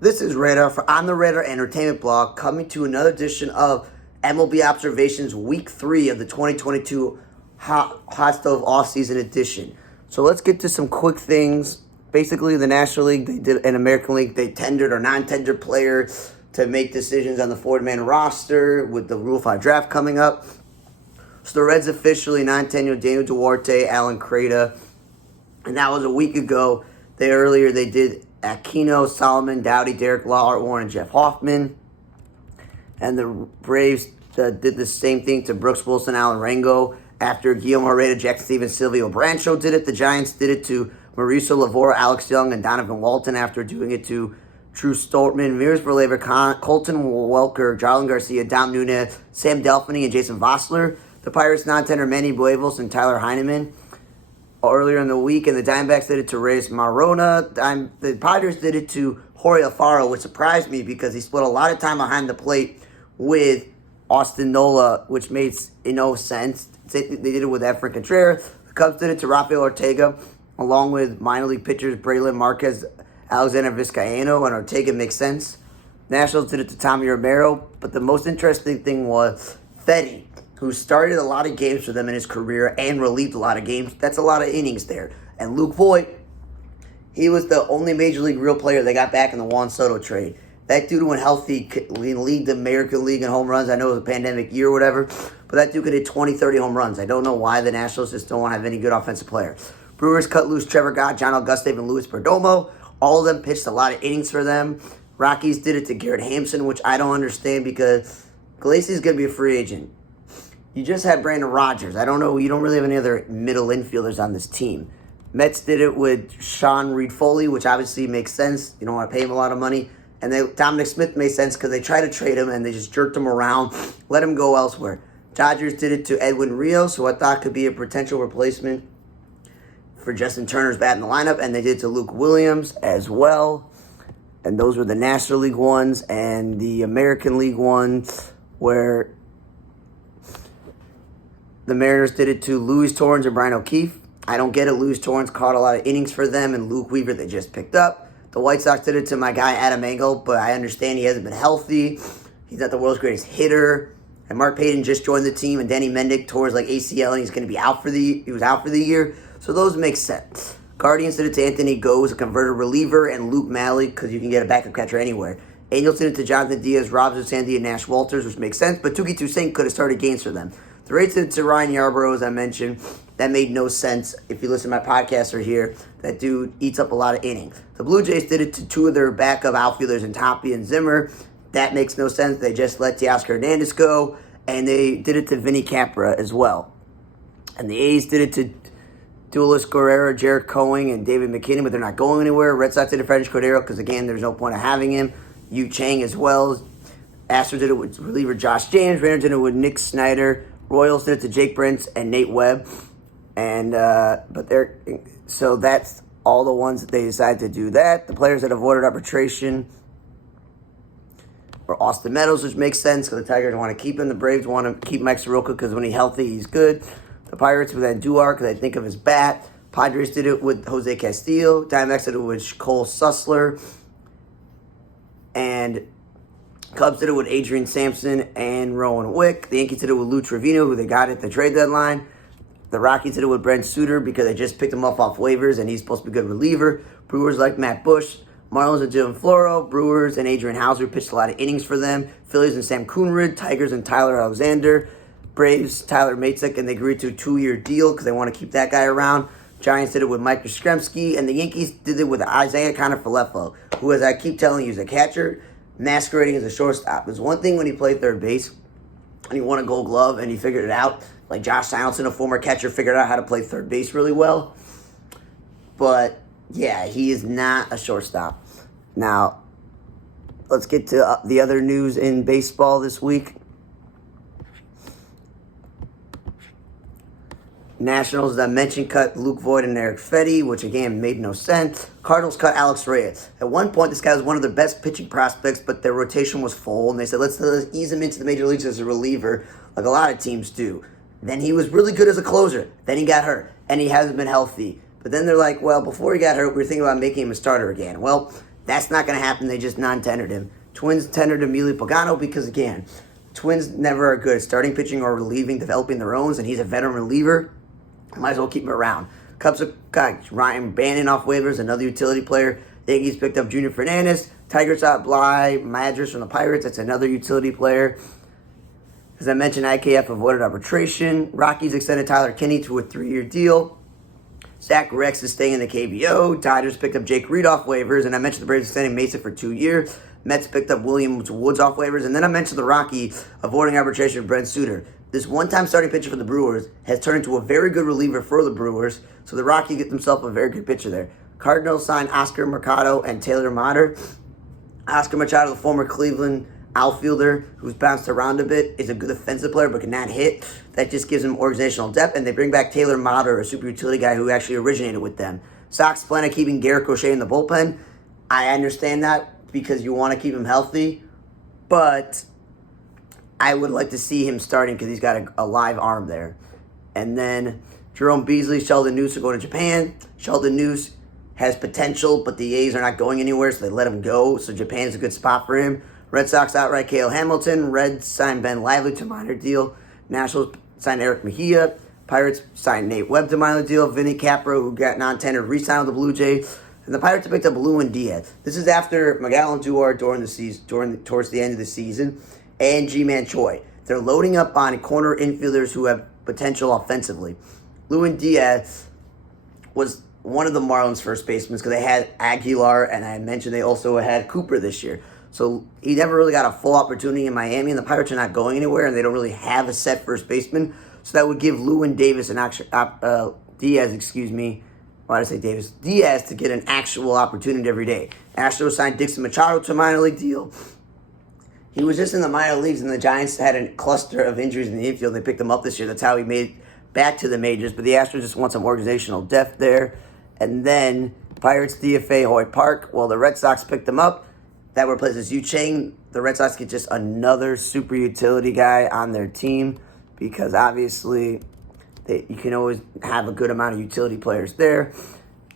This is Radar for On the Radar Entertainment Blog, coming to another edition of MLB Observations Week 3 of the 2022 Hotstove Offseason Edition. So let's get to some quick things. Basically, the National League, they did an American League, they tendered or non-tendered players to make decisions on the 40-man roster with the Rule 5 draft coming up. So the Reds officially non-tendered Daniel Duarte, Alan Creda, and that was a week ago. Earlier they did Aquino, Solomon, Dowdy, Derek Law, Art Warren, and Jeff Hoffman. And the Braves did the same thing to Brooks Wilson, Alan Rango. After Guillermo Herrera, Jackson Stevens, Silvio Brancho did it, the Giants did it to Mauricio Lavora, Alex Young, and Donovan Walton after doing it to Drew Stortman, Mirs Verlander, Colton Welker, Jarlin Garcia, Dom Nunez, Sam Delphiny, and Jason Vossler. The Pirates non-tender Manny Buevos and Tyler Heineman earlier in the week, and the Diamondbacks did it to Reyes Marona. The Padres did it to Jorge Alfaro, which surprised me because he split a lot of time behind the plate with Austin Nola, which made no sense. They did it with Efrain Contreras. The Cubs did it to Rafael Ortega, along with minor league pitchers Braylon Marquez, Alexander Vizcaino, and Ortega makes sense. Nationals did it to Tommy Romero, but the most interesting thing was Fetty, who started a lot of games for them in his career and relieved a lot of games. That's a lot of innings there. And Luke Voit, he was the only Major League real player they got back in the Juan Soto trade. That dude, when healthy, could lead the American League in home runs. I know it was a pandemic year or whatever, but that dude could hit 20, 30 home runs. I don't know why the Nationals just don't want to have any good offensive player. Brewers cut loose Trevor Gott, John Auguste, and Luis Perdomo. All of them pitched a lot of innings for them. Rockies did it to Garrett Hampson, which I don't understand because Glacey's going to be a free agent. You just had Brandon Rogers. I don't know. You don't really have any other middle infielders on this team. Mets did it with Sean Reed-Foley, which obviously makes sense. You don't want to pay him a lot of money. And Dominic Smith made sense because they tried to trade him and they just jerked him around, let him go elsewhere. Dodgers did it to Edwin Rios, who I thought could be a potential replacement for Justin Turner's bat in the lineup. And they did it to Luke Williams as well. And those were the National League ones. And the American League ones where the Mariners did it to Luis Torrens and Brian O'Keefe. I don't get it. Luis Torrens caught a lot of innings for them, and Luke Weaver they just picked up. The White Sox did it to my guy Adam Engel, but I understand he hasn't been healthy. He's not the world's greatest hitter. And Mark Payton just joined the team, and Danny Mendick tore his ACL, and he's going to be out for the year. So those make sense. Guardians did it to Anthony Goes, a converted reliever, and Luke Malley, because you can get a backup catcher anywhere. Angels did it to Jonathan Diaz, Robinson, Sandy, and Nash Walters, which makes sense, but Tuki Toussaint could have started games for them. The Rays did it to Ryan Yarbrough, as I mentioned. That made no sense. If you listen to my podcast or here, that dude eats up a lot of innings. The Blue Jays did it to two of their backup outfielders in Toppy and Zimmer. That makes no sense. They just let Teoscar Hernandez go, and they did it to Vinny Capra as well. And the A's did it to Duelis Guerrero, Jared Cohen, and David McKinnon, but they're not going anywhere. Red Sox did it to French Cordero because, again, there's no point of having him. Yu Chang as well. Astros did it with reliever Josh James. Rangers did it with Nick Snyder. Royals did it to Jake Brentz and Nate Webb, and so that's all the ones that they decided to do that. The players that avoided arbitration were Austin Meadows, which makes sense because the Tigers want to keep him. The Braves want to keep Mike Soroka because when he's healthy, he's good. The Pirates with Andujar because I think of his bat. Padres did it with Jose Castillo. Diamondbacks did it with Cole Sussler, and Cubs did it with Adrian Sampson and Rowan Wick. The Yankees did it with Lou Trevino, who they got at the trade deadline. The Rockies did it with Brent Suter because they just picked him up off waivers, and he's supposed to be a good reliever. Brewers like Matt Bush. Marlins and Dylan Floro. Brewers and Adrian Hauser pitched a lot of innings for them. Phillies and Sam Coonrod. Tigers and Tyler Alexander. Braves, Tyler Matzek, and they agreed to a 2-year deal because they want to keep that guy around. Giants did it with Mike Yastrzemski, and the Yankees did it with Isaiah Kiner-Falefa, who, as I keep telling you, is a catcher masquerading as a shortstop. There's one thing when he played third base and he won a Gold Glove and he figured it out. Like Josh Donaldson, a former catcher, figured out how to play third base really well. But yeah, he is not a shortstop. Now, let's get to the other news in baseball this week. Nationals, that I mentioned, cut Luke Voit and Eric Fetty, which again made no sense. Cardinals cut Alex Reyes. At one point, this guy was one of their best pitching prospects, but their rotation was full, and they said, let's ease him into the major leagues as a reliever, like a lot of teams do. Then he was really good as a closer. Then he got hurt, and he hasn't been healthy. But then they're like, well, before he got hurt, we were thinking about making him a starter again. Well, That's not going to happen. They just non-tendered him. Twins tendered Emilio Pagano because, again, Twins never are good at starting pitching or relieving, developing their own, and he's a veteran reliever. Might as well keep him around. Cubs got Ryan Bannon off waivers, another utility player. The Yankees picked up Junior Fernandez. Tigers got Bly Madras from the Pirates. That's another utility player. As I mentioned, IKF avoided arbitration. Rockies extended Tyler Kinney to a 3-year deal. Zach Rex is staying in the KBO. Dodgers picked up Jake Reed off waivers. And I mentioned the Braves extending Mesa for 2 years. Mets picked up William Woods off waivers. And then I mentioned the Rockies avoiding arbitration of Brent Suter. This one-time starting pitcher for the Brewers has turned into a very good reliever for the Brewers. So the Rockies get themselves a very good pitcher there. Cardinals signed Oscar Mercado and Taylor Motter. Oscar Machado, the former Cleveland outfielder who's bounced around a bit, is a good offensive player but cannot hit. That just gives him organizational depth. And they bring back Taylor Motter, a super utility guy who actually originated with them. Sox plan on keeping Garrett Crochet in the bullpen. I understand that because you want to keep him healthy. But I would like to see him starting because he's got a live arm there. And then Jerome Beasley, Sheldon Noose are going to Japan. Sheldon Noose has potential, but the A's are not going anywhere, so they let him go. So Japan's a good spot for him. Red Sox outright Cale Hamilton. Reds signed Ben Lively to a minor deal. Nationals signed Eric Mejia. Pirates signed Nate Webb to a minor deal. Vinny Capra, who got non-tendered, re-signed with the Blue Jays. And the Pirates picked up Lewin Diaz. This is after Miguel Andujar towards the end of the season, and G-Man Choi. They're loading up on corner infielders who have potential offensively. Lewin Diaz was one of the Marlins' first basemen because they had Aguilar, and I mentioned they also had Cooper this year. So he never really got a full opportunity in Miami, and the Pirates are not going anywhere, and they don't really have a set first baseman. So that would give Lewin Diaz Diaz to get an actual opportunity every day. Astros signed Dixon Machado to a minor league deal. He was just in the minor leagues, and the Giants had a cluster of injuries in the infield. They picked him up this year. That's how he made back to the majors. But the Astros just want some organizational depth there. And then Pirates DFA Hoy Park. Well, the Red Sox picked him up. That replaces Yu Chang. The Red Sox get just another super utility guy on their team because obviously you can always have a good amount of utility players there.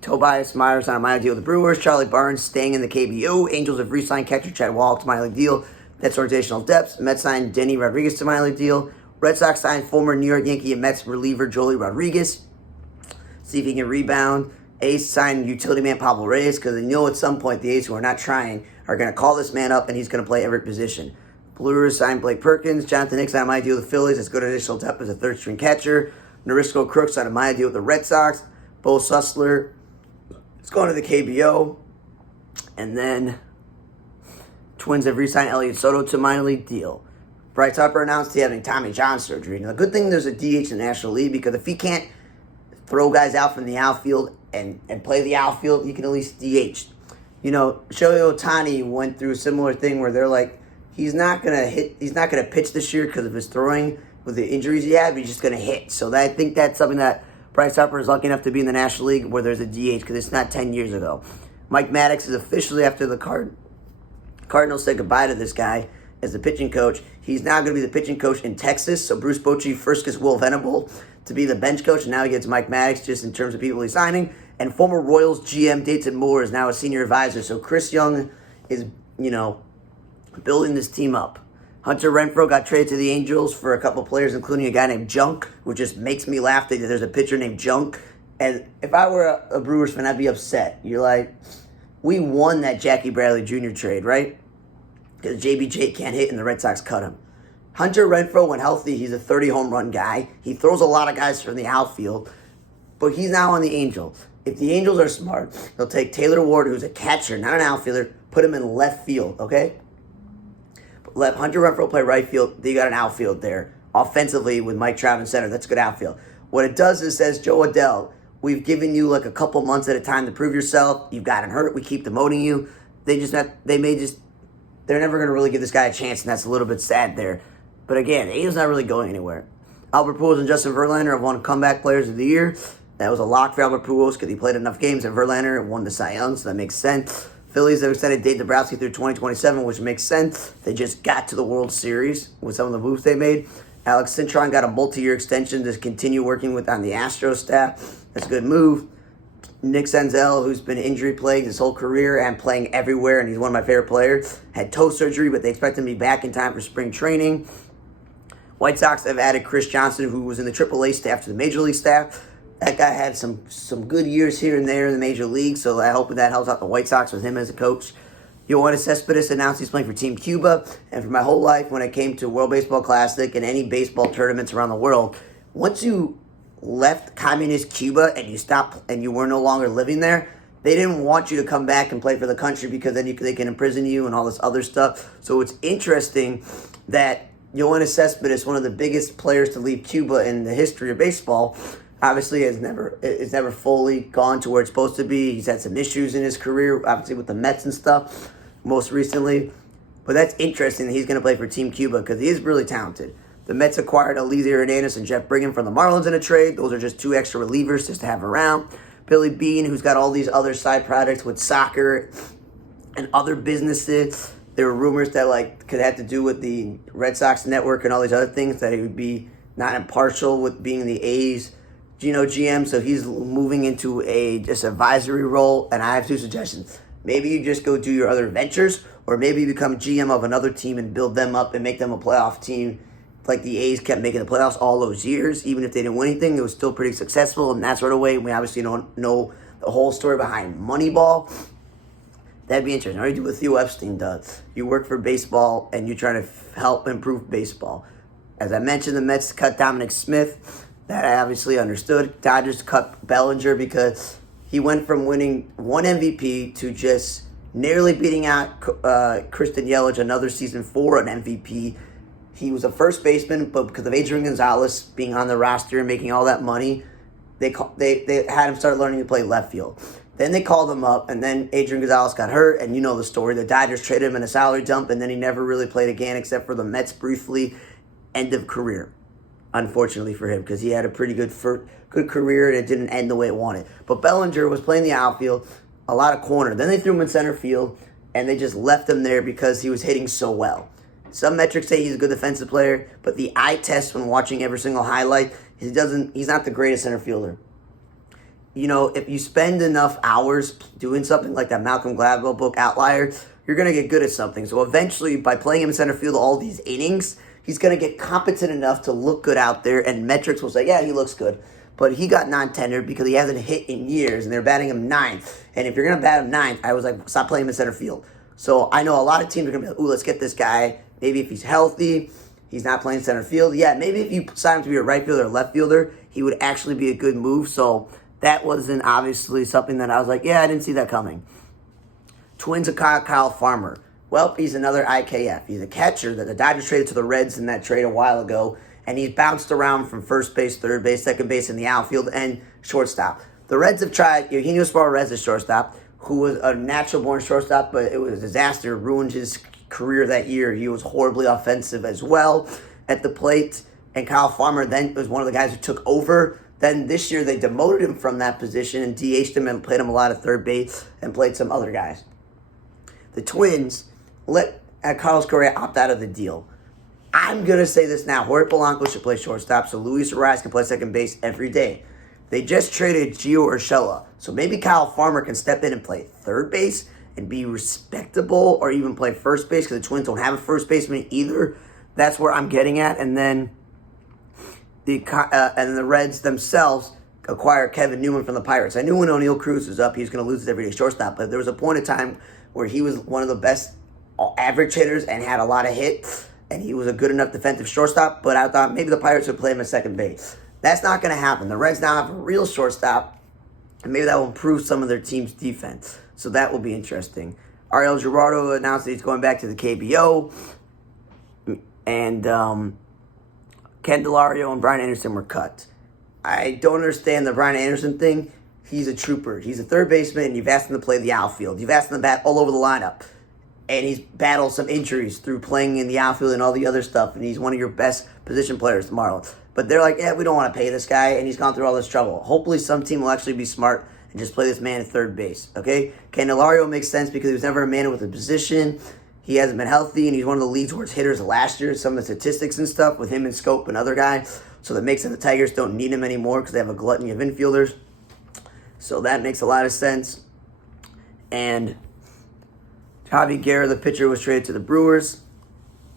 Tobias Myers on a minor deal with the Brewers. Charlie Barnes staying in the KBO. Angels have re-signed catcher Chad Wall to a minor league deal. That's organizational depth. Mets signed Denny Rodriguez to a minor league deal. Red Sox signed former New York Yankee and Mets reliever Joely Rodriguez. See if he can rebound. A's signed utility man Pablo Reyes because they know at some point the A's who are not trying are going to call this man up and he's going to play every position. Brewers signed Blake Perkins. Jonathan Hicks on a minor deal with the Phillies. That's good additional depth as a third-string catcher. Narisco Crooks on a minor deal with the Red Sox. Bo Sussler is going to the KBO. And then Twins have re-signed Elliot Soto to a minor league deal. Bryce Harper announced he's having Tommy John surgery. Now, the good thing there's a DH in the National League because if he can't throw guys out from the outfield and play the outfield, he can at least DH. You know, Shohei Ohtani went through a similar thing where they're like, he's not gonna pitch this year because of his throwing with the injuries he had, but he's just gonna hit. So I think that's something that Bryce Harper is lucky enough to be in the National League where there's a DH because it's not 10 years ago. Mike Maddox is officially after the Cardinals said goodbye to this guy as the pitching coach. He's now going to be the pitching coach in Texas. So Bruce Bochy first gets Will Venable to be the bench coach, and now he gets Mike Maddox just in terms of people he's signing. And former Royals GM Dayton Moore is now a senior advisor. So Chris Young is, building this team up. Hunter Renfroe got traded to the Angels for a couple players, including a guy named Junk, which just makes me laugh that there's a pitcher named Junk. And if I were a Brewers fan, I'd be upset. You're like, we won that Jackie Bradley Jr. trade, right? Because JBJ can't hit and the Red Sox cut him. Hunter Renfroe, when healthy, he's a 30 home run guy. He throws a lot of guys from the outfield, but he's now on the Angels. If the Angels are smart, they'll take Taylor Ward, who's a catcher, not an outfielder, put him in left field, okay? Let Hunter Renfroe play right field. Then you got an outfield there. Offensively, with Mike Trout in center, that's a good outfield. What it does is says, Joe Adell, we've given you like a couple months at a time to prove yourself. You've gotten hurt. We keep demoting you. They're never going to really give this guy a chance, and that's a little bit sad there. But again, Angels not really going anywhere. Albert Pujols and Justin Verlander have won comeback players of the year. That was a lock for Albert Pujols because he played enough games, and Verlander won the Cy Young, so that makes sense. Phillies have extended Dave Dombrowski through 2027, which makes sense. They just got to the World Series with some of the moves they made. Alex Cintron got a multi-year extension to continue working on the Astros staff. That's a good move. Nick Senzel, who's been injury plagued his whole career and playing everywhere, and he's one of my favorite players, had toe surgery, but they expect him to be back in time for spring training. White Sox have added Chris Johnson, who was in the AAA staff to the Major League staff. That guy had some good years here and there in the Major League, so I hope that helps out the White Sox with him as a coach. Yoenis Cespedes announced he's playing for Team Cuba, and for my whole life, when it came to World Baseball Classic and any baseball tournaments around the world, once you left communist Cuba and you stopped and you were no longer living there, they didn't want you to come back and play for the country because then they can imprison you and all this other stuff. So it's interesting that Yoenis Cespedes, one of the biggest players to leave Cuba in the history of baseball, obviously has never fully gone to where it's supposed to be. He's had some issues in his career, obviously with the Mets and stuff, most recently. But that's interesting that he's going to play for Team Cuba because he is really talented. The Mets acquired Eliezer Hernandez and Jeff Brigham from the Marlins in a trade. Those are just 2 extra relievers just to have around. Billy Beane, who's got all these other side projects with soccer and other businesses. There were rumors that could have to do with the Red Sox network and all these other things, that he would be not impartial with being the A's GM. So he's moving into just advisory role. And I have 2 suggestions. Maybe you just go do your other ventures, or maybe you become GM of another team and build them up and make them a playoff team. Like the A's kept making the playoffs all those years. Even if they didn't win anything, it was still pretty successful in that sort of way. We obviously don't know the whole story behind Moneyball. That'd be interesting. Or you do what Theo Epstein does. You work for baseball and you're trying to help improve baseball. As I mentioned, the Mets cut Dominic Smith. That I obviously understood. Dodgers cut Bellinger because he went from winning 1 MVP to just nearly beating out Christian Yelich another season for an MVP. He was a first baseman, but because of Adrian Gonzalez being on the roster and making all that money, they had him start learning to play left field. Then they called him up, and then Adrian Gonzalez got hurt, and you know the story. The Dodgers traded him in a salary dump, and then he never really played again except for the Mets briefly. End of career, unfortunately for him, because he had a pretty good career, and it didn't end the way it wanted. But Bellinger was playing the outfield, a lot of corner. Then they threw him in center field, and they just left him there because he was hitting so well. Some metrics say he's a good defensive player, but the eye test when watching every single highlight, he's not the greatest center fielder. You know, if you spend enough hours doing something like that Malcolm Gladwell book, Outlier, you're going to get good at something. So eventually, by playing him in center field all these innings, he's going to get competent enough to look good out there, and metrics will say, yeah, he looks good. But he got non-tendered because he hasn't hit in years, and they're batting him 9th. And if you're going to bat him 9th, I was like, stop playing him in center field. So I know a lot of teams are going to be like, ooh, let's get this guy. Maybe if he's healthy, he's not playing center field. Yeah, maybe if you sign him to be a right fielder or left fielder, he would actually be a good move. So that wasn't obviously something that I was like, yeah, I didn't see that coming. Twins acquire Kyle Farmer. Well, he's another IKF. He's a catcher that the Dodgers traded to the Reds in that trade a while ago, and he's bounced around from first base, third base, second base in the outfield, and shortstop. The Reds have tried Eugenio Suarez as shortstop, who was a natural-born shortstop, but it was a disaster. Ruined his career that year. He was horribly offensive as well at the plate. And Kyle Farmer then was one of the guys who took over. Then this year they demoted him from that position and DH'd him and played him a lot of third base and played some other guys. The Twins let Carlos Correa opt out of the deal. I'm going to say this now. Jorge Polanco should play shortstop so Luis Ariz can play second base every day. They just traded Gio Urshela. So maybe Kyle Farmer can step in and play third base and be respectable, or even play first base because the Twins don't have a first baseman either. That's where I'm getting at. And then the Reds themselves acquire Kevin Newman from the Pirates. I knew when O'Neal Cruz was up, he was going to lose his everyday shortstop, but there was a point in time where he was one of the best average hitters and had a lot of hits, and he was a good enough defensive shortstop, but I thought maybe the Pirates would play him at second base. That's not going to happen. The Reds now have a real shortstop, and maybe that will improve some of their team's defense. So that will be interesting. Ariel Girardo announced that he's going back to the KBO. And Candelario and Brian Anderson were cut. I don't understand the Brian Anderson thing. He's a trooper. He's a third baseman, and you've asked him to play the outfield. You've asked him to bat all over the lineup. And he's battled some injuries through playing in the outfield and all the other stuff. And he's one of your best position players, the Marlins. But they're like, yeah, we don't want to pay this guy, and he's gone through all this trouble. Hopefully some team will actually be smart and just play this man at third base, okay? Candelario makes sense because he was never a man with a position. He hasn't been healthy, and he's one of the league's worst hitters last year. Some of the statistics and stuff with him and Scope and other guys. So that makes it the Tigers don't need him anymore because they have a gluttony of infielders. So that makes a lot of sense. And Javi Guerra, the pitcher, was traded to the Brewers.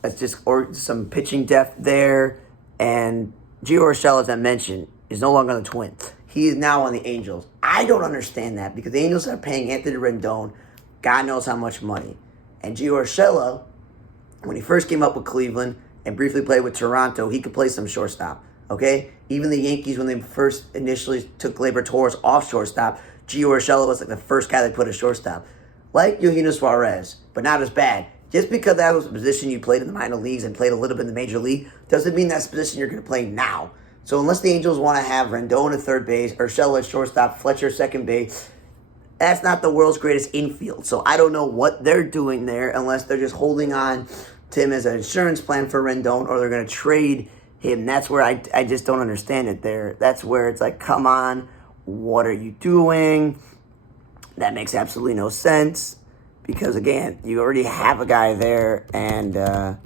That's just some pitching depth there. And Gio Urshela, as I mentioned, is no longer on the Twins. He is now on the Angels. I don't understand that because the Angels are paying Anthony Rendon God knows how much money. And Gio Urshela, when he first came up with Cleveland and briefly played with Toronto, he could play some shortstop. Okay? Even the Yankees, when they first initially took Gleyber Torres off shortstop, Gio Urshela was like the first guy they put at shortstop. Like Eugenio Suarez, but not as bad. Just because that was a position you played in the minor leagues and played a little bit in the major league doesn't mean that's the position you're going to play now. So unless the Angels want to have Rendon at third base, Urshela at shortstop, Fletcher second base, that's not the world's greatest infield. So I don't know what they're doing there unless they're just holding on to him as an insurance plan for Rendon or they're going to trade him. That's where I just don't understand it there. That's where it's like, come on, what are you doing? That makes absolutely no sense because, again, you already have a guy there. And the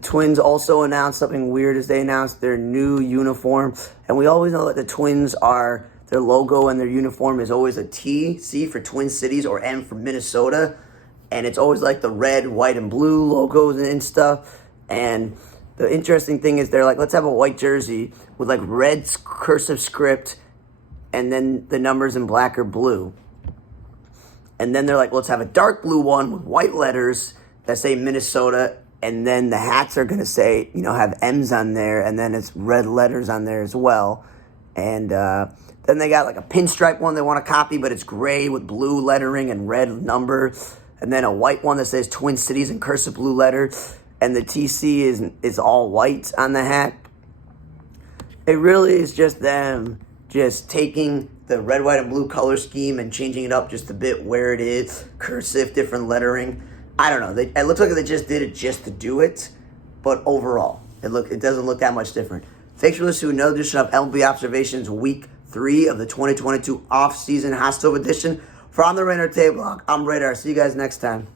Twins also announced something weird as they announced their new uniform. And we always know that the Twins are, their logo and their uniform is always a T, C for Twin Cities, or M for Minnesota. And it's always like the red, white, and blue logos and stuff. And the interesting thing is they're like, let's have a white jersey with like red cursive script and then the numbers in black or blue. And then they're like, let's have a dark blue one with white letters that say Minnesota. And then the hats are going to say, have M's on there. And then it's red letters on there as well. And then they got like a pinstripe one they want to copy, but it's gray with blue lettering and red number. And then a white one that says Twin Cities in cursive blue letter. And the TC is all white on the hat. It really is just them just taking the red, white, and blue color scheme and changing it up just a bit where it is. Cursive, different lettering. I don't know. It looks like they just did it just to do it. But overall, it doesn't look that much different. Thanks for listening to another edition of MLB Observations Week 3 of the 2022 off-season Hotstove edition. From the Rainer Table Blog, I'm Radar. See you guys next time.